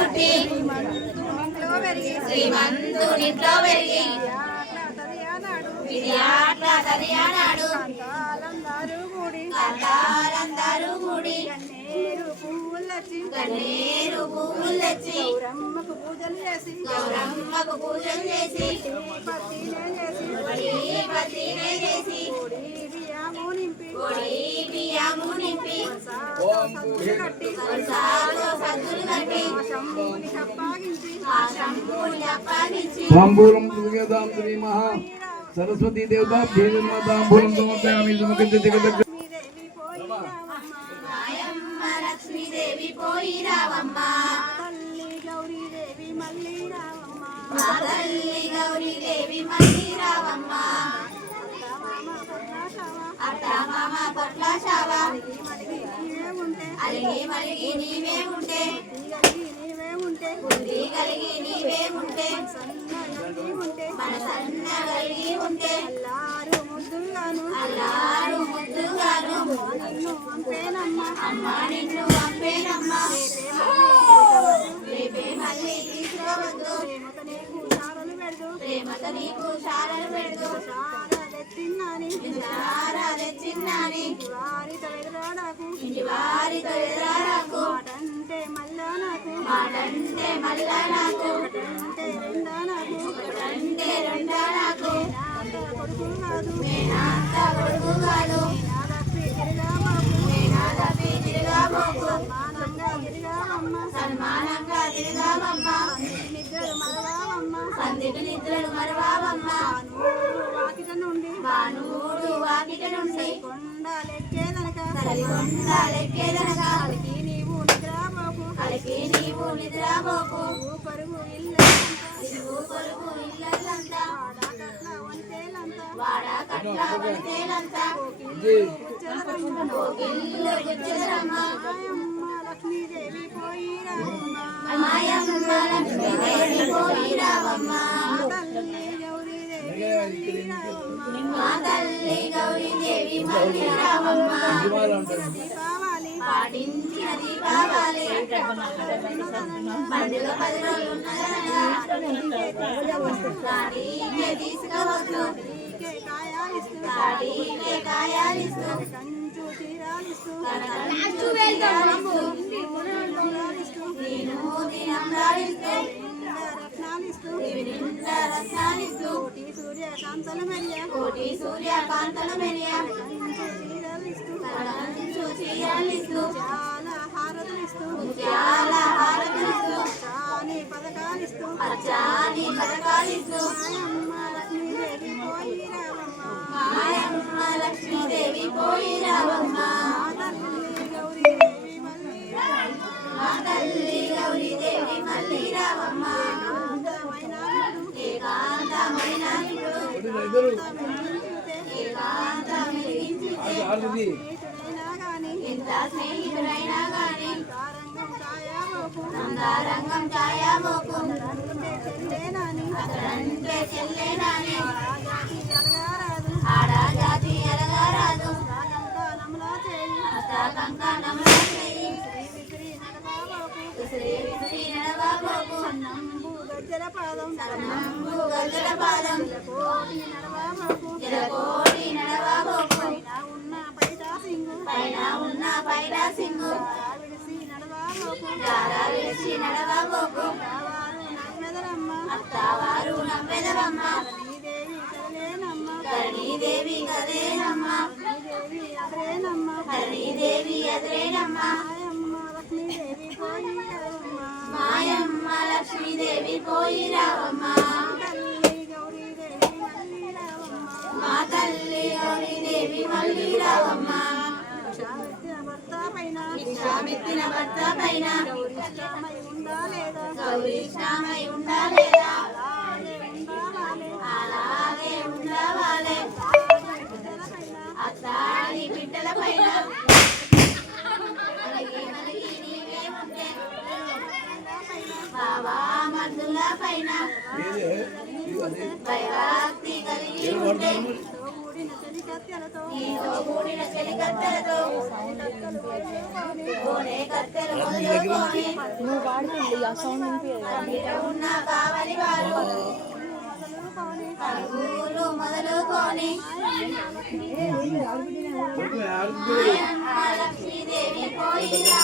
పుట్టి శ్రీమంతునింట్లో పెరిగి విద్యాట్లతది అన్నాడు కందాలందరూ కూడి గన్నేరు పువ్వులు తెచ్చి గౌరమ్మకు పూజలు చేసి పతినే చేసి పొడి బియ్యము నింపి సద్దులు కట్టి అప్పగించి తాంబూలం మహా సరస్వతీ దేవతాభ్యేం తాంబూలం సమర్పయామి సుముఖిత లక్ష్మీదేవి పోయి రావమ్మ తల్లి గౌరీదేవి మళ్ళీ రావమ్మ అత్త మామ కొట్ల శావ అలిగి మలిగి నీవే ఉంటే బుద్ధి కలిగి నీవే ఉంటే మన సన్న కలిగి ఉంటే అల్లారు ముద్దుగాను అమ్మ నిన్ను పంపేనమ్మా రేపే మళ్ళీ తీసుకోవద్దు ప్రేమతో నీకు శారలు పెడుతూ తెచ్చిన్నాని ఇంటి వారితో ఎదురాడకు మాటంటే మళ్ళా నాకు ఒకటంటే రెండా నాకు నేనంత కొడుకు కాదు నేనాదపి తిరగాబోకు సన్మానంగా తిరగావమ్మ సందిటి నిద్రలు మరవావమ్మ బాణూడు వాకిట నుండి తలిగొండాలెక్కేదనక కలికి నీవు నిద్రాబోకు పొరుగు ఇల్లంతా వాడ కట్ల వంతేలంతా కోకిల్లు గుచ్చరమ్మ లక్ష్మీదేవి పోయి రావమ్మ మా తల్లి గౌరీదేవి మళ్ళీ రావమ్మ పాటించిన దీపావళి పండుగ 10 రోజులున్నదనగా తీసుకువద్దు కాయాలిస్తూ నేను దినం రాలిస్తూ రత్నాలిస్తూ కోటి సూర్యకాంతలు మెరియా చీరలిస్తూ చాలా హారతులిస్తూ అచ్చాని పథకాలిస్తూ మాయమ్మ లక్ష్మీదేవి పోయి రావమ్మ మా తల్లి గౌరీదేవి మళ్ళీ రావమ్మ ఏకాంతమైన ఏకాంత వెలిగించితే ఎంత స్నేహితుడైనా గాని నందారంగం ఛాయాబోకు అతడంటే చెల్లేనాని ఆడా జాతి ఎలగారాదు కంకణంలో చేయి విసిరి నడవాబోకు సన్నంబు గజ్జల పాదం జలకోటి నడవాబోకు పైన ఉన్న పైడా సింగు చాలా విడిచి నడవాబోకు అత్తవారు నమ్మెదరమ్మ కరణీదేవి కదేనమ్మ కరణీదేవి ఎదురేనమ్మ మాయమ్మ లక్ష్మీదేవి పోయి రావమ్మ మా తల్లి గౌరీదేవి మళ్ళీ రావమ్మ భిక్షామెత్తిన భర్త పైన గౌరీ శ్యామై ఉండాలేదా అలాగే ఉండవాలే అత్తాని బిడ్డల పైన నీవే ఉంటే బావా మర్దుల పైన భయభక్తి కలిగి ఉంటే నీతో కూడిన చెలికత్తెలతో కోనే కత్తెలు మొదలుకొని అన్నిట ఉన్న కావలి వారు కలుగులు మొదలుకొని లక్ష్మీదేవి పోయిరా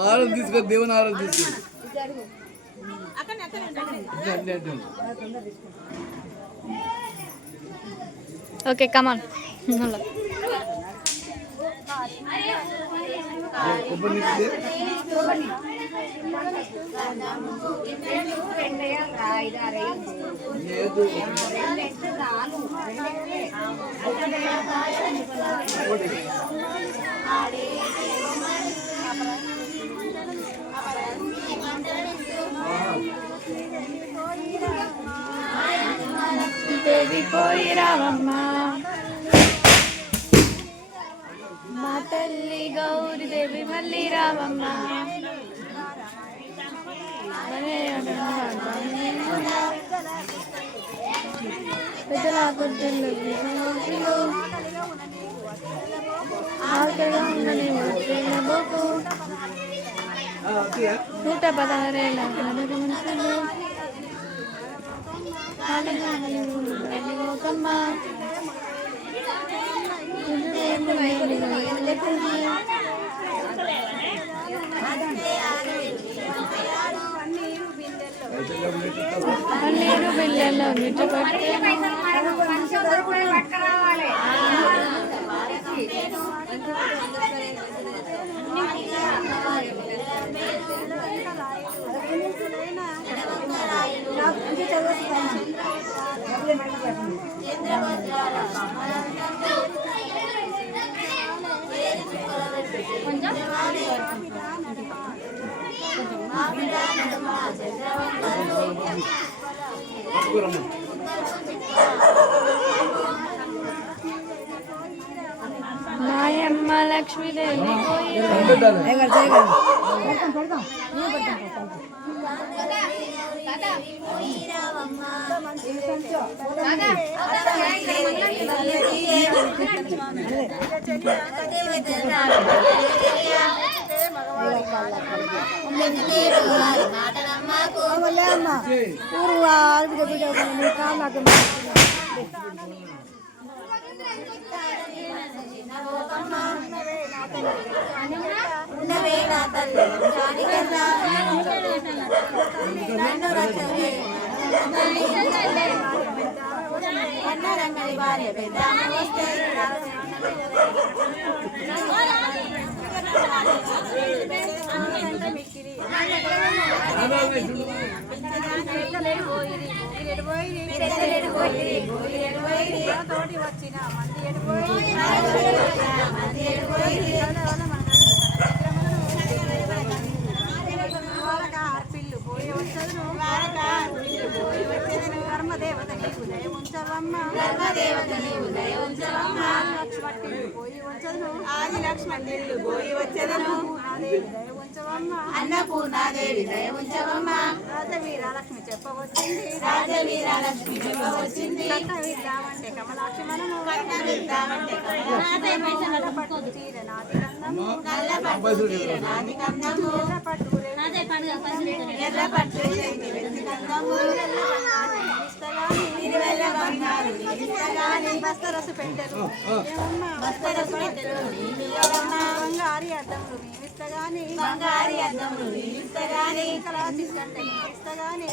ఆరాధన తీసుకో దేవుని ఆరాధన తీసుకో ఓకే కమాన్ దేవి పోయి రావమ్మ మా తల్లి గౌరి దేవి మళ్ళీ రావమ్మ పెద్దల పొద్దులు ఆకలిగా ఉందని బోకు 116 మనుషులు పన్నీరు బిళ్ళల్లో మిట్టుపట్టి మాయమ్మ లక్ష్మీదేవి అన్నపూర్ణాదేవి దయ ఉంచవమ్మ రాజవీరాలక్ష్మి చెప్పవచ్చింది రాజవీరాలక్ష్మి చెప్పవచ్చింది కట్నవిద్దామంటే కమలాక్షి మనము కట్నవిద్దామంటే కమలాక్షి పట్టు చీర నాది కందము నల్ల పట్టు చీర నాది కందము పట్టు ఎర్ర పట్టు ఇరువెల్ల బంగారు బస్తరసు పెట్టెలు బస్తరసు పెట్టెలు బంగారి అద్దములు ఇస్తగాని బంగారి అద్దములు ఇస్తగాని కళాసి కంటెలు ఇస్తగాని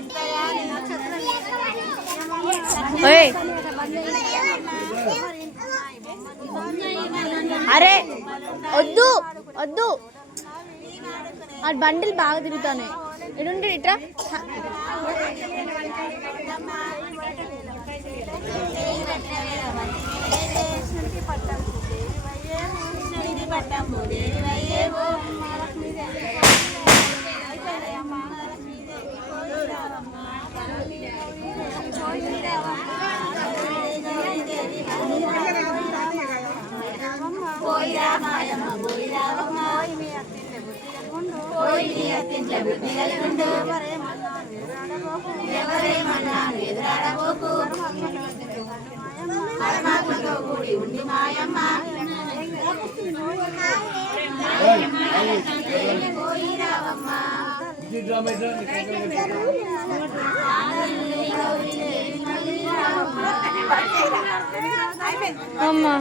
ఇస్తగాని నక్షత్రం అరే వద్దు వద్దు ఆ బండిల్ బాగా తిరుగుతానే ఎడుండి ఇట్రా పట్టము దేవయ్యేవో పోయి రామాయమ్మ పోయి రామమ్మ పోయి నీ అత్తింట్ల బుద్ధి కలిగుండు ఎవరేమన్నాను ఎదురాడబోకు పరమాత్మతో కూడి ఉండి మాయమ్మ పోయి రావమ్మ అమ్మా